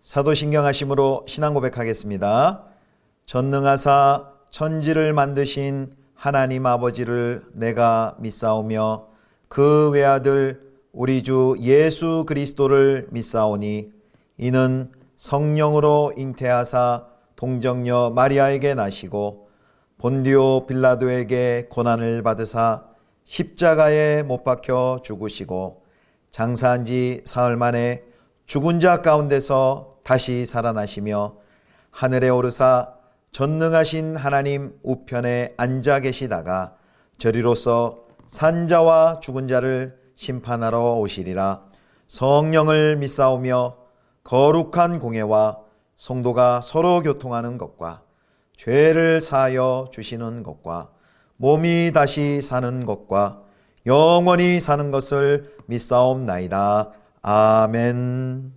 사도신경하심으로 신앙 고백하겠습니다. 전능하사 천지를 만드신 하나님 아버지를 내가 믿사오며 그 외아들 우리 주 예수 그리스도를 믿사오니 이는 성령으로 잉태하사 동정녀 마리아에게 나시고 본디오 빌라도에게 고난을 받으사 십자가에 못 박혀 죽으시고 장사한 지 사흘 만에 죽은 자 가운데서 다시 살아나시며 하늘에 오르사 전능하신 하나님 우편에 앉아 계시다가 저리로서 산자와 죽은 자를 심판하러 오시리라. 성령을 믿사오며 거룩한 공회와 성도가 서로 교통하는 것과 죄를 사하여 주시는 것과 몸이 다시 사는 것과 영원히 사는 것을 믿사옵나이다. 아멘.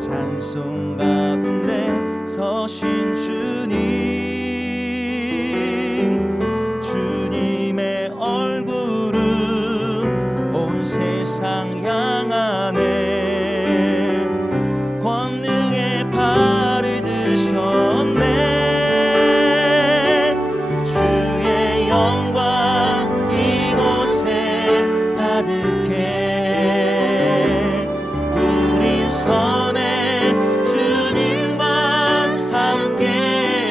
찬송 가운데 서신 주님의 얼굴은 온 세상 향하네. 권능의 발을 드셨네. 주의 영광 이곳에 가득해. 우린 선해 주님과 함께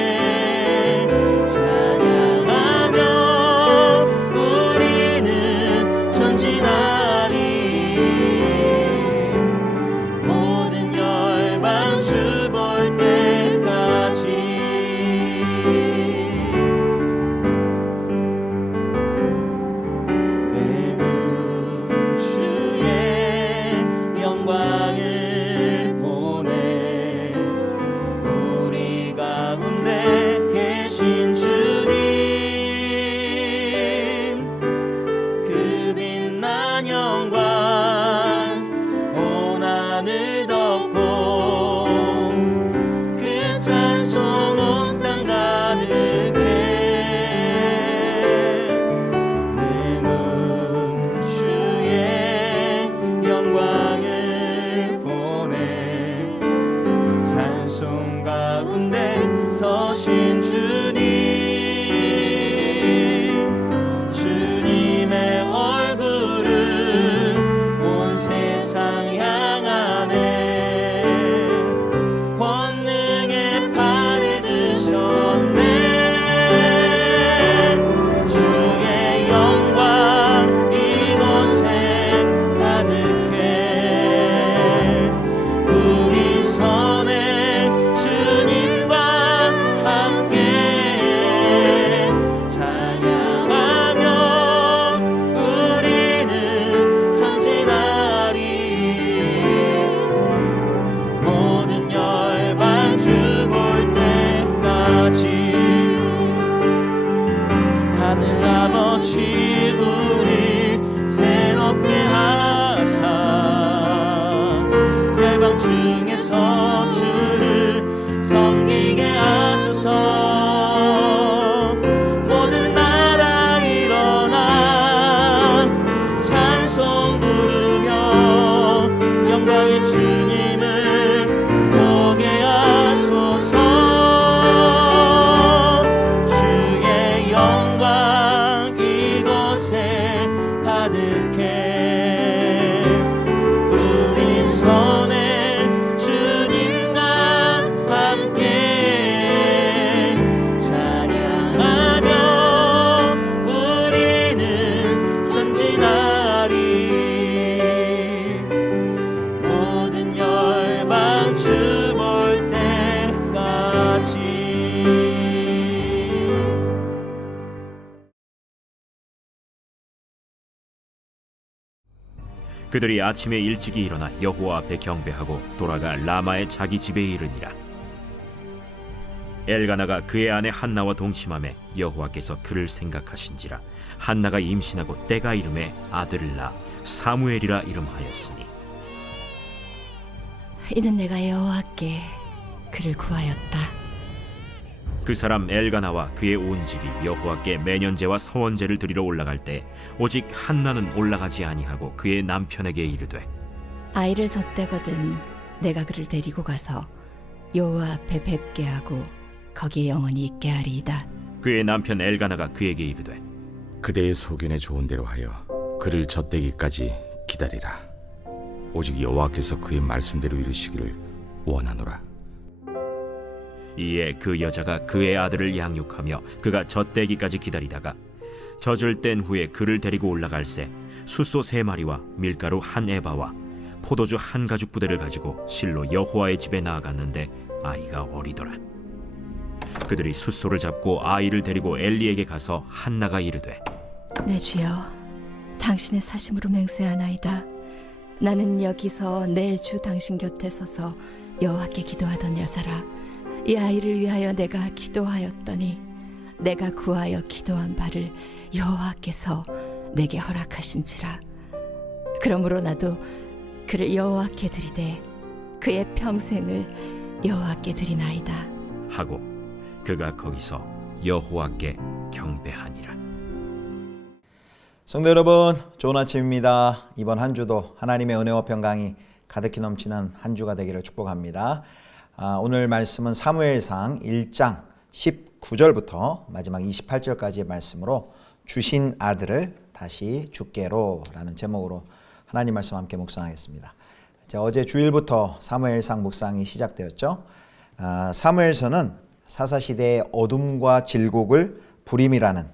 그들이 아침에 일찍이 일어나 여호와 앞에 경배하고 돌아가 라마의 자기 집에 이르니라. 엘가나가 그의 아내 한나와 동침함에 여호와께서 그를 생각하신지라. 한나가 임신하고 때가 이름에 아들을 낳아 사무엘이라 이름하였으니. 이는 내가 여호와께 그를 구하였다. 그 사람 엘가나와 그의 온 집이 여호와께 매년제와 서원제를 드리러 올라갈 때 오직 한나는 올라가지 아니하고 그의 남편에게 이르되, 아이를 젖대거든 내가 그를 데리고 가서 여호와 앞에 뵙게 하고 거기에 영원히 있게 하리이다. 그의 남편 엘가나가 그에게 이르되, 그대의 소견에 좋은 대로 하여 그를 젖대기까지 기다리라. 오직 여호와께서 그의 말씀대로 이루시기를 원하노라. 이에 그 여자가 그의 아들을 양육하며 그가 젖대기까지 기다리다가 젖을 뗀 후에 그를 데리고 올라갈새 숫소 3마리와 밀가루 1에바와 포도주 1가죽 부대를 가지고 실로 여호와의 집에 나아갔는데 아이가 어리더라. 그들이 숫소를 잡고 아이를 데리고 엘리에게 가서 한나가 이르되, 내 주여, 당신의 사심으로 맹세하나이다. 나는 여기서 내 주 당신 곁에 서서 여호와께 기도하던 여자라. 이 아이를 위하여 내가 기도하였더니 내가 구하여 기도한 바를 여호와께서 내게 허락하신지라. 그러므로 나도 그를 여호와께 드리되 그의 평생을 여호와께 드리나이다 하고 그가 거기서 여호와께 경배하니라. 성도 여러분, 좋은 아침입니다. 이번 한 주도 하나님의 은혜와 평강이 가득히 넘치는 한 주가 되기를 축복합니다. 오늘 말씀은 사무엘상 1장 19절부터 마지막 28절까지의 말씀으로 주신 아들을 다시 주께로 라는 제목으로 하나님 말씀 함께 묵상하겠습니다. 어제 주일부터 사무엘상 묵상이 시작되었죠. 사무엘서는 사사시대의 어둠과 질곡을 불임이라는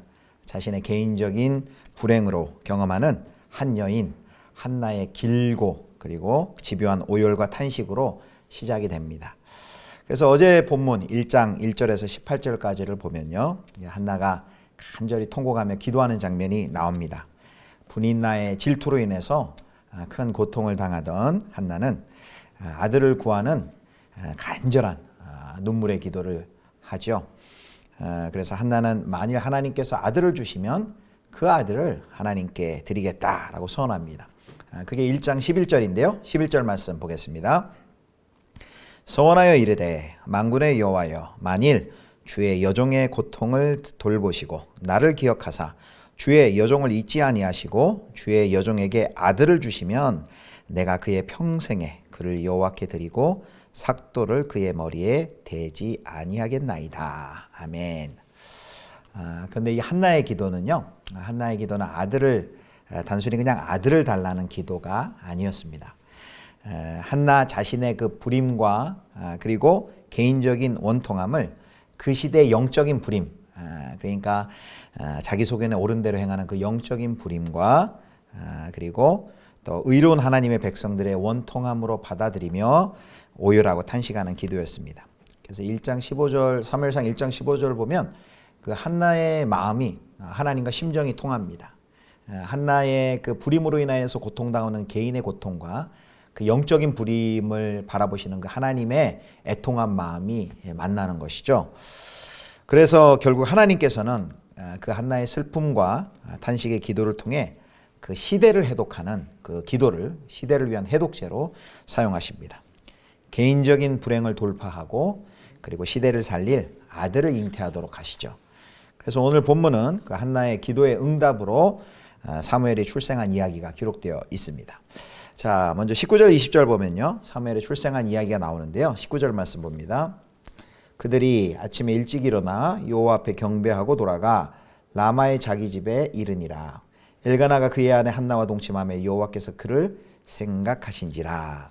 자신의 개인적인 불행으로 경험하는 한 여인 한나의 길고 그리고 집요한 오열과 탄식으로 시작이 됩니다. 그래서 어제 본문 1장 1절에서 18절까지를 보면요, 한나가 간절히 통곡하며 기도하는 장면이 나옵니다. 분인나의 질투로 인해서 큰 고통을 당하던 한나는 아들을 구하는 간절한 눈물의 기도를 하죠. 그래서 한나는 만일 하나님께서 아들을 주시면 그 아들을 하나님께 드리겠다라고 선언합니다. 그게 1장 11절인데요. 11절 말씀 보겠습니다. 서원하여 이르되 만군의 여호와여, 만일 주의 여종의 고통을 돌보시고 나를 기억하사 주의 여종을 잊지 아니하시고 주의 여종에게 아들을 주시면 내가 그의 평생에 그를 여호와께 드리고 삭도를 그의 머리에 대지 아니하겠나이다. 아멘. 그런데 이 한나의 기도는요, 한나의 기도는 단순히 그냥 아들을 달라는 기도가 아니었습니다. 한나 자신의 그 불임과 그리고 개인적인 원통함을 그 시대의 영적인 불임, 그러니까 자기 소견에 옳은 대로 행하는 그 영적인 불임과 그리고 또 의로운 하나님의 백성들의 원통함으로 받아들이며 오열하고 탄식하는 기도였습니다. 그래서 1장 15절, 사무엘상 1장 15절을 보면 그 한나의 마음이 하나님과 심정이 통합니다. 한나의 그 불임으로 인하여서 고통당하는 개인의 고통과 그 영적인 불임을 바라보시는 그 하나님의 애통한 마음이 만나는 것이죠. 그래서 결국 하나님께서는 그 한나의 슬픔과 탄식의 기도를 통해 그 시대를 해독하는 그 기도를 시대를 위한 해독제로 사용하십니다. 개인적인 불행을 돌파하고 그리고 시대를 살릴 아들을 잉태하도록 하시죠. 그래서 오늘 본문은 그 한나의 기도의 응답으로 사무엘이 출생한 이야기가 기록되어 있습니다. 자, 먼저 19절 20절 보면요, 사무엘이 출생한 이야기가 나오는데요. 19절 말씀 봅니다. 그들이 아침에 일찍 일어나 여호와 앞에 경배하고 돌아가 라마의 자기 집에 이르니라. 엘가나가 그의 아내 한나와 동침하며 여호와께서 그를 생각하신지라.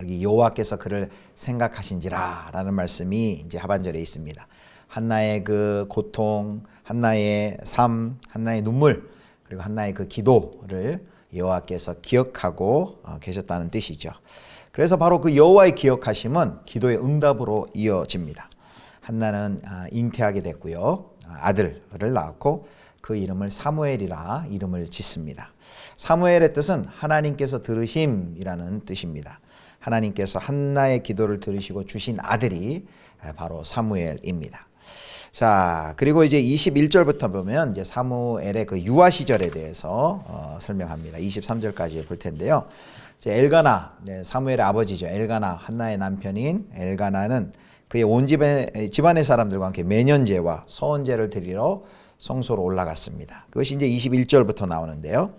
여기 여호와께서 그를 생각하신지라 라는 말씀이 이제 하반절에 있습니다. 한나의 그 고통, 한나의 삶, 한나의 눈물, 그리고 한나의 그 기도를 여호와께서 기억하고 계셨다는 뜻이죠. 그래서 바로 그 여호와의 기억하심은 기도의 응답으로 이어집니다. 한나는 잉태하게 됐고요, 아들을 낳았고 그 이름을 사무엘이라 이름을 짓습니다. 사무엘의 뜻은 하나님께서 들으심이라는 뜻입니다. 하나님께서 한나의 기도를 들으시고 주신 아들이 바로 사무엘입니다. 자, 그리고 이제 21절부터 보면 이제 사무엘의 그 유아 시절에 대해서 설명합니다. 23절까지 볼 텐데요. 이제 엘가나, 사무엘의 아버지죠. 엘가나, 한나의 남편인 엘가나는 그의 온 집안의 사람들과 함께 매년제와 서원제를 드리러 성소로 올라갔습니다. 그것이 이제 21절부터 나오는데요.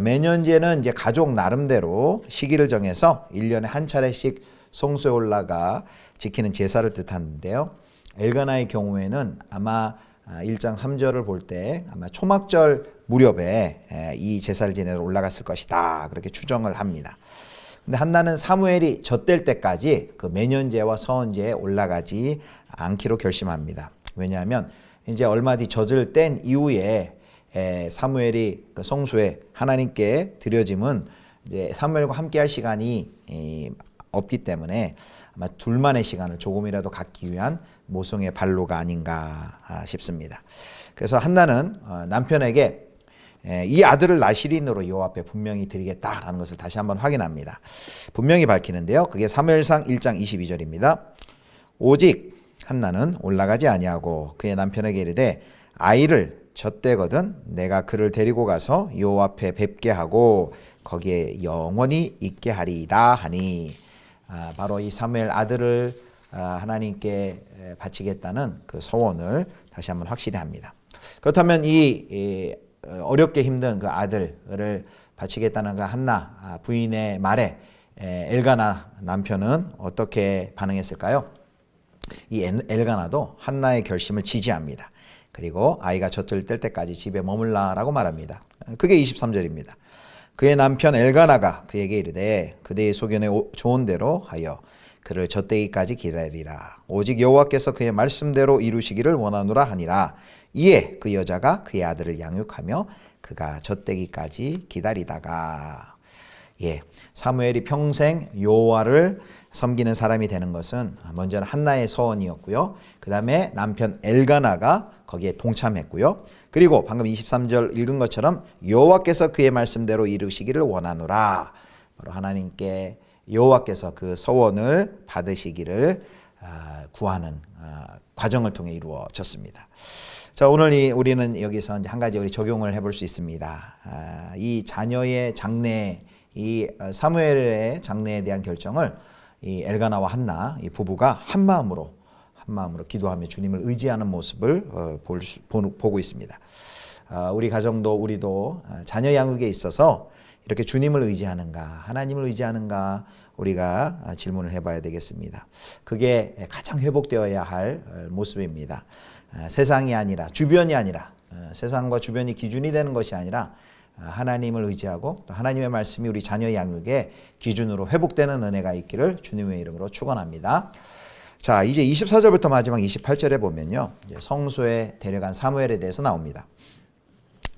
매년제는 이제 가족 나름대로 시기를 정해서 1년에 한 차례씩 성소에 올라가 지키는 제사를 뜻하는데요. 엘가나의 경우에는 아마 1장 3절을 볼 때 아마 초막절 무렵에 이 제사를 지내러 올라갔을 것이다. 그렇게 추정을 합니다. 근데 한나는 사무엘이 젖될 때까지 그 매년제와 서원제에 올라가지 않기로 결심합니다. 왜냐하면 이제 얼마 뒤 젖을 뗀 이후에 사무엘이 그 성소에 하나님께 드려짐은 이제 사무엘과 함께 할 시간이 없기 때문에 아마 둘만의 시간을 조금이라도 갖기 위한 모성의 발로가 아닌가 싶습니다. 그래서 한나는 남편에게 이 아들을 나시린으로 여호와 앞에 분명히 드리겠다라는 것을 다시 한번 확인합니다. 분명히 밝히는데요. 그게 사무엘상 1장 22절입니다. 오직 한나는 올라가지 아니하고 그의 남편에게 이르되 아이를 젖대거든 내가 그를 데리고 가서 여호와 앞에 뵙게 하고 거기에 영원히 있게 하리이다 하니, 바로 이 사무엘 아들을 하나님께 바치겠다는 그 소원을 다시 한번 확실히 합니다. 그렇다면 이 어렵게 힘든 그 아들을 바치겠다는 그 한나 부인의 말에 엘가나 남편은 어떻게 반응했을까요? 이 엘가나도 한나의 결심을 지지합니다. 그리고 아이가 젖을 뗄 때까지 집에 머물라라고 말합니다. 그게 23절입니다. 그의 남편 엘가나가 그에게 이르되 그대의 소견에 좋은 대로 하여 그를 젖대기까지 기다리라. 오직 여호와께서 그의 말씀대로 이루시기를 원하노라 하니라. 이에 그 여자가 그의 아들을 양육하며 그가 젖대기까지 기다리다가, 사무엘이 평생 여호와를 섬기는 사람이 되는 것은 먼저는 한나의 서원이었고요. 그 다음에 남편 엘가나가 거기에 동참했고요. 그리고 방금 23절 읽은 것처럼 여호와께서 그의 말씀대로 이루시기를 원하노라. 바로 하나님께 여호와께서 그 서원을 받으시기를 구하는 과정을 통해 이루어졌습니다. 자, 오늘 우리는 여기서 이제 한 가지 우리 적용을 해볼 수 있습니다. 이 자녀의 장래, 이 사무엘의 장래에 대한 결정을 이 엘가나와 한나 이 부부가 한 마음으로 기도하며 주님을 의지하는 모습을 보고 있습니다. 우리 가정도 우리도 자녀 양육에 있어서 이렇게 주님을 의지하는가, 하나님을 의지하는가 우리가 질문을 해봐야 되겠습니다. 그게 가장 회복되어야 할 모습입니다. 세상이 아니라, 주변이 아니라, 세상과 주변이 기준이 되는 것이 아니라 하나님을 의지하고 또 하나님의 말씀이 우리 자녀 양육의 기준으로 회복되는 은혜가 있기를 주님의 이름으로 축원합니다. 자, 이제 24절부터 마지막 28절에 보면요, 이제 성소에 데려간 사무엘에 대해서 나옵니다.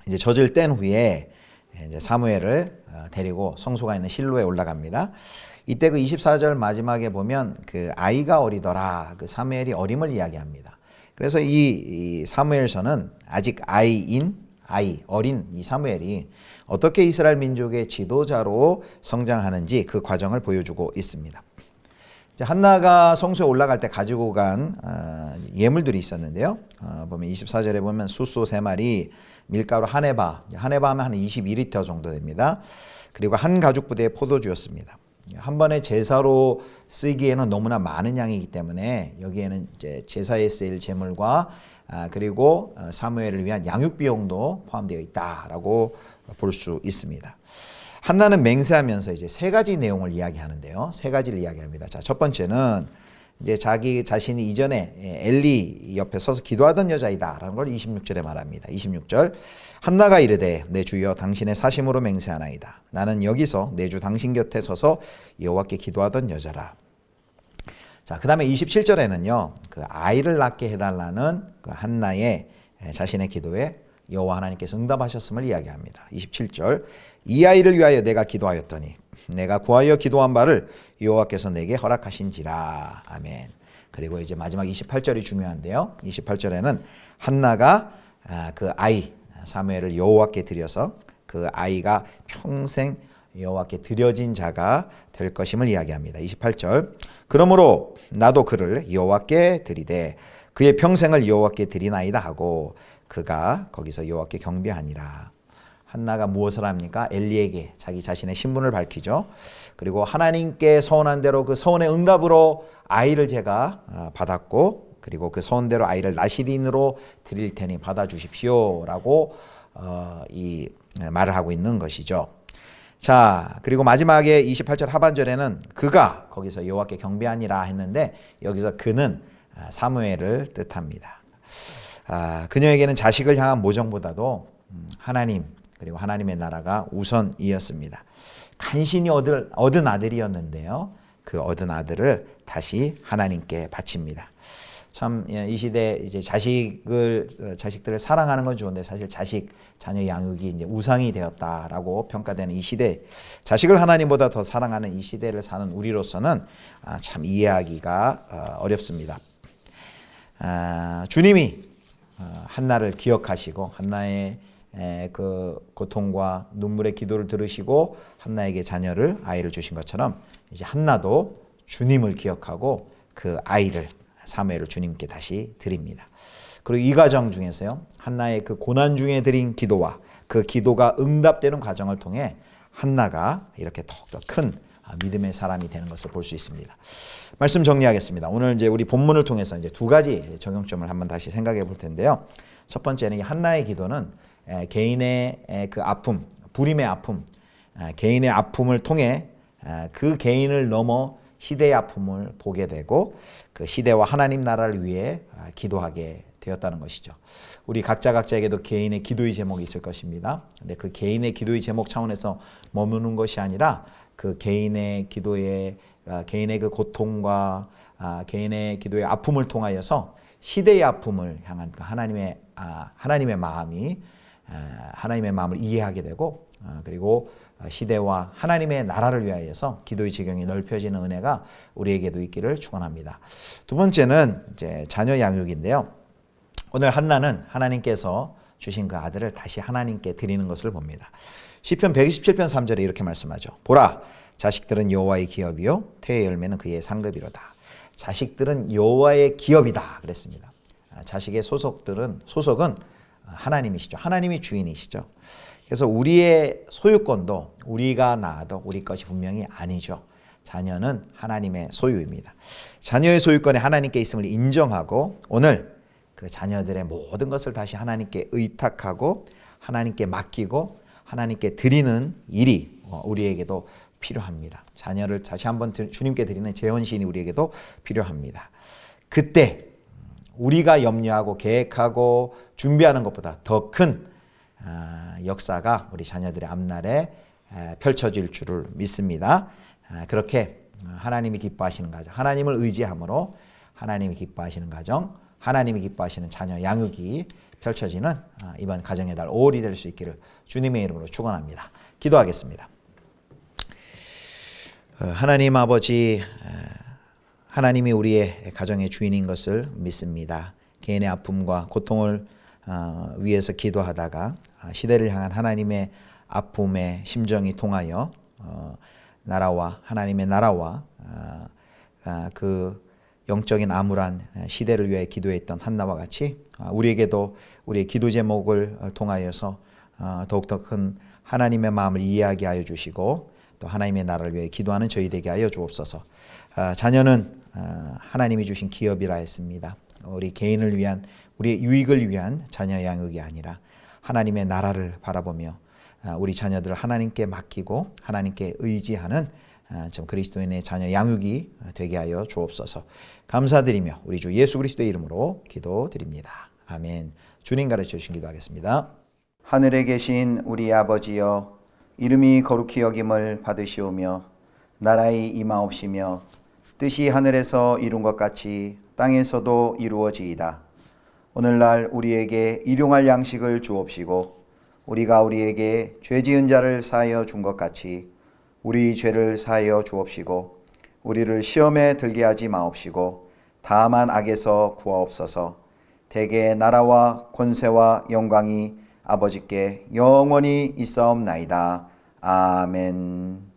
이제 젖을 뗀 후에 이제 사무엘을 데리고 성소가 있는 실로에 올라갑니다. 이때 그 24절 마지막에 보면 그 아이가 어리더라, 그 사무엘이 어림을 이야기합니다. 그래서 이 사무엘서는 아직 어린 이 사무엘이 어떻게 이스라엘 민족의 지도자로 성장하는지 그 과정을 보여주고 있습니다. 한나가 성소에 올라갈 때 가지고 간 예물들이 있었는데요. 보면 24절에 보면 숫소 3마리, 밀가루 한 에바 하면 한 22리터 정도 됩니다. 그리고 한 가죽 부대의 포도주였습니다. 한 번에 제사로 쓰기에는 너무나 많은 양이기 때문에 여기에는 이제 제사에 쓰일 제물과 그리고 사무엘을 위한 양육 비용도 포함되어 있다라고 볼 수 있습니다. 한나는 맹세하면서 이제 3가지 내용을 이야기하는데요. 3가지를 이야기합니다. 자, 첫 번째는 이제 자기 자신이 이전에 엘리 옆에 서서 기도하던 여자이다라는 걸 26절에 말합니다. 26절, 한나가 이르되 내 주여 당신의 사심으로 맹세하나이다. 나는 여기서 내 주 당신 곁에 서서 여호와께 기도하던 여자라. 자, 그 다음에 27절에는요, 그 아이를 낳게 해달라는 그 한나의 자신의 기도에 여호와 하나님께서 응답하셨음을 이야기합니다. 27절, 이 아이를 위하여 내가 기도하였더니 내가 구하여 기도한 바를 여호와께서 내게 허락하신지라. 아멘. 그리고 이제 마지막 28절이 중요한데요. 28절에는 한나가 그 아이 사무엘을 여호와께 드려서 그 아이가 평생 여호와께 드려진 자가 될 것임을 이야기합니다. 28절 그러므로 나도 그를 여호와께 드리되 그의 평생을 여호와께 드리나이다 하고 그가 거기서 여호와께 경배하니라. 한나가 무엇을 합니까? 엘리에게 자기 자신의 신분을 밝히죠. 그리고 하나님께 서원한 대로 그 서원의 응답으로 아이를 제가 받았고 그리고 그 서원대로 아이를 나시린으로 드릴 테니 받아주십시오라고 이 말을 하고 있는 것이죠. 자, 그리고 마지막에 28절 하반절에는 그가 거기서 여호와께 경배하니라 했는데 여기서 그는 사무엘을 뜻합니다. 그녀에게는 자식을 향한 모정보다도 하나님 그리고 하나님의 나라가 우선이었습니다. 간신히 얻은 아들이었는데요. 그 얻은 아들을 다시 하나님께 바칩니다. 참 이 시대 이제 자식들을 사랑하는 건 좋은데 사실 자녀 양육이 이제 우상이 되었다라고 평가되는 이 시대, 자식을 하나님보다 더 사랑하는 이 시대를 사는 우리로서는 참 이해하기가 어렵습니다. 주님이 한나를 기억하시고 한나의 그 고통과 눈물의 기도를 들으시고 한나에게 아이를 주신 것처럼 이제 한나도 주님을 기억하고 그 아이를 사무엘을 주님께 다시 드립니다. 그리고 이 과정 중에서요, 한나의 그 고난 중에 드린 기도와 그 기도가 응답되는 과정을 통해 한나가 이렇게 더욱더 큰 믿음의 사람이 되는 것을 볼 수 있습니다. 말씀 정리하겠습니다. 오늘 이제 우리 본문을 통해서 이제 두 가지 적용점을 한번 다시 생각해 볼 텐데요. 첫 번째는 이 한나의 기도는 개인의 그 아픔, 불임의 아픔, 개인의 아픔을 통해 그 개인을 넘어 시대의 아픔을 보게 되고 그 시대와 하나님 나라를 위해 기도하게 되었다는 것이죠. 우리 각자에게도 개인의 기도의 제목이 있을 것입니다. 근데 그 개인의 기도의 제목 차원에서 머무는 것이 아니라 그 개인의 개인의 그 고통과 개인의 기도의 아픔을 통하여서 시대의 아픔을 향한 하나님의 마음을 이해하게 되고 그리고 시대와 하나님의 나라를 위하여서 기도의 지경이 넓혀지는 은혜가 우리에게도 있기를 축원합니다. 두 번째는 이제 자녀 양육인데요. 오늘 한나는 하나님께서 주신 그 아들을 다시 하나님께 드리는 것을 봅니다. 시편 127편 3절에 이렇게 말씀하죠. 보라, 자식들은 여호와의 기업이요 태의 열매는 그의 상급이로다. 자식들은 여호와의 기업이다 그랬습니다. 자식의 소속은 하나님이시죠. 하나님이 주인이시죠. 그래서 우리의 소유권도 우리가 낳아도 우리 것이 분명히 아니죠. 자녀는 하나님의 소유입니다. 자녀의 소유권이 하나님께 있음을 인정하고 오늘 그 자녀들의 모든 것을 다시 하나님께 의탁하고 하나님께 맡기고 하나님께 드리는 일이 우리에게도 필요합니다. 자녀를 다시 한번 주님께 드리는 재혼신이 우리에게도 필요합니다. 그때 우리가 염려하고 계획하고 준비하는 것보다 더 큰 역사가 우리 자녀들의 앞날에 펼쳐질 줄을 믿습니다. 그렇게 하나님이 기뻐하시는 가정, 하나님을 의지함으로 하나님이 기뻐하시는 가정, 하나님이 기뻐하시는 자녀 양육이 펼쳐지는 이번 가정의 달 5월이 될 수 있기를 주님의 이름으로 축원합니다. 기도하겠습니다. 하나님 아버지, 하나님이 우리의 가정의 주인인 것을 믿습니다. 개인의 아픔과 고통을 위해서 기도하다가 시대를 향한 하나님의 아픔의 심정이 통하여 하나님의 나라와 그 영적인 암울한 시대를 위해 기도했던 한나와 같이 우리에게도 우리의 기도 제목을 통하여서 더욱더 큰 하나님의 마음을 이해하게 하여 주시고 또 하나님의 나라를 위해 기도하는 저희 되게 하여 주옵소서. 자녀는 하나님이 주신 기업이라 했습니다. 우리 개인을 위한 우리의 유익을 위한 자녀 양육이 아니라 하나님의 나라를 바라보며 우리 자녀들을 하나님께 맡기고 하나님께 의지하는 그리스도인의 자녀 양육이 되게 하여 주옵소서. 감사드리며 우리 주 예수 그리스도의 이름으로 기도드립니다. 아멘. 주님 가르쳐 주신 기도하겠습니다. 하늘에 계신 우리 아버지여, 이름이 거룩히 여김을 받으시오며 나라의 임하옵시며 뜻이 하늘에서 이룬 것 같이 땅에서도 이루어지이다. 오늘날 우리에게 일용할 양식을 주옵시고 우리가 우리에게 죄 지은 자를 사하여 준 것 같이 우리 죄를 사하여 주옵시고 우리를 시험에 들게 하지 마옵시고 다만 악에서 구하옵소서. 대개의 나라와 권세와 영광이 아버지께 영원히 있사옵나이다. 아멘.